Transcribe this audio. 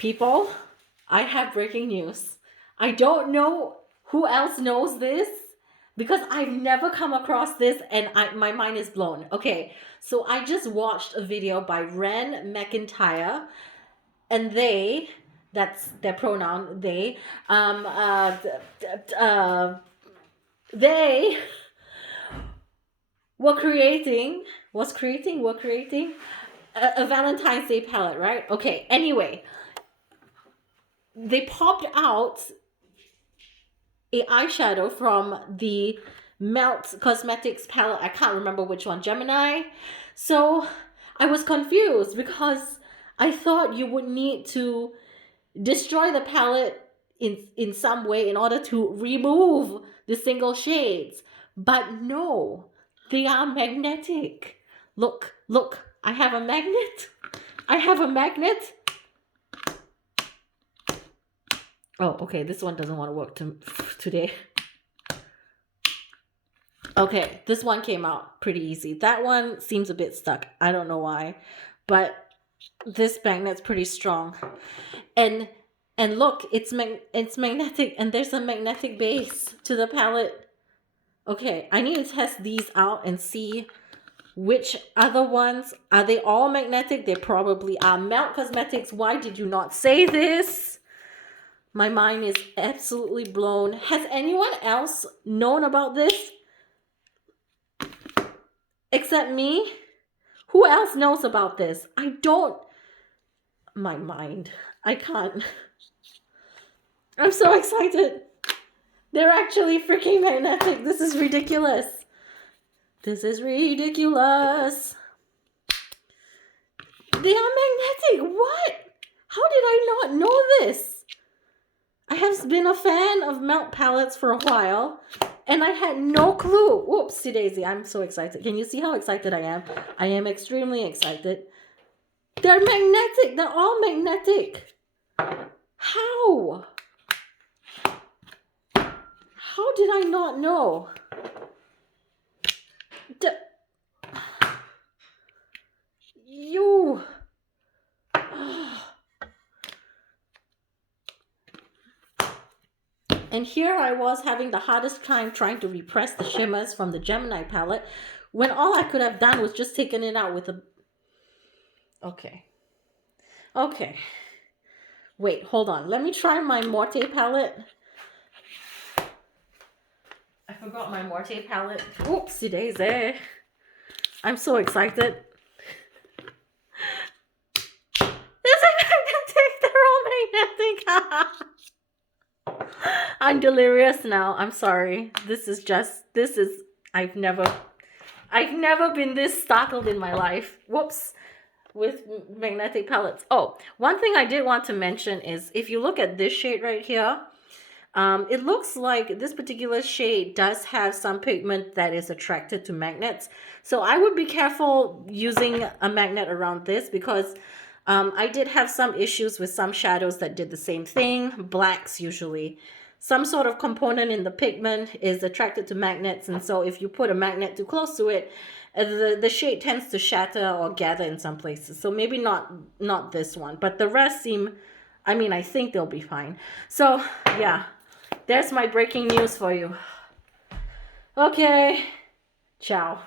People, I have breaking news. I don't know who else knows this because I've never come across this and my mind is blown. Okay, so I just watched a video by Mcintyre, and that's their pronoun, they they were creating a Valentine's Day palette, right? Okay, anyway, they popped out a eyeshadow from the Melt Cosmetics palette. I can't remember which one, Gemini. So I was confused because I thought you would need to destroy the palette in some way in order to remove the single shades. But no, they are magnetic. Look, I have a magnet. Oh, okay, this one doesn't want to work today. Okay, this one came out pretty easy. That one seems a bit stuck. I don't know why, but this magnet's pretty strong. And look, it's magnetic, and there's a magnetic base to the palette. Okay, I need to test these out and see which other ones. Are they all magnetic? They probably are. Melt Cosmetics, why did you not say this? My mind is absolutely blown. Has anyone else known about this except me? Who else knows about this? I don't. My mind. I can't. I'm so excited. They're actually freaking magnetic. This is ridiculous. This is ridiculous. They are magnetic. What? How did I not know this? I have been a fan of Melt palettes for a while, and I had no clue. Whoopsie daisy, I'm so excited. Can you see how excited I am? I am extremely excited. They're magnetic. They're all magnetic. How? How did I not know? You. And here I was having the hardest time trying to repress the shimmers from the Gemini palette when all I could have done was just taken it out with a... Okay. Wait, hold on. Let me try my Morte palette. I forgot my Morte palette. Oopsie daisy. I'm so excited. They're magnetic. They're all magnetic. I'm delirious now. I'm sorry. I've never been this startled in my life. Whoops. With magnetic palettes. Oh, one thing I did want to mention is if you look at this shade right here, it looks like this particular shade does have some pigment that is attracted to magnets. So I would be careful using a magnet around this because I did have some issues with some shadows that did the same thing. Blacks usually. Some sort of component in the pigment is attracted to magnets, and so if you put a magnet too close to it, the shade tends to shatter or gather in some places. So maybe not this one, but the rest seem, I think they'll be fine. So yeah, there's my breaking news for you. Okay, ciao.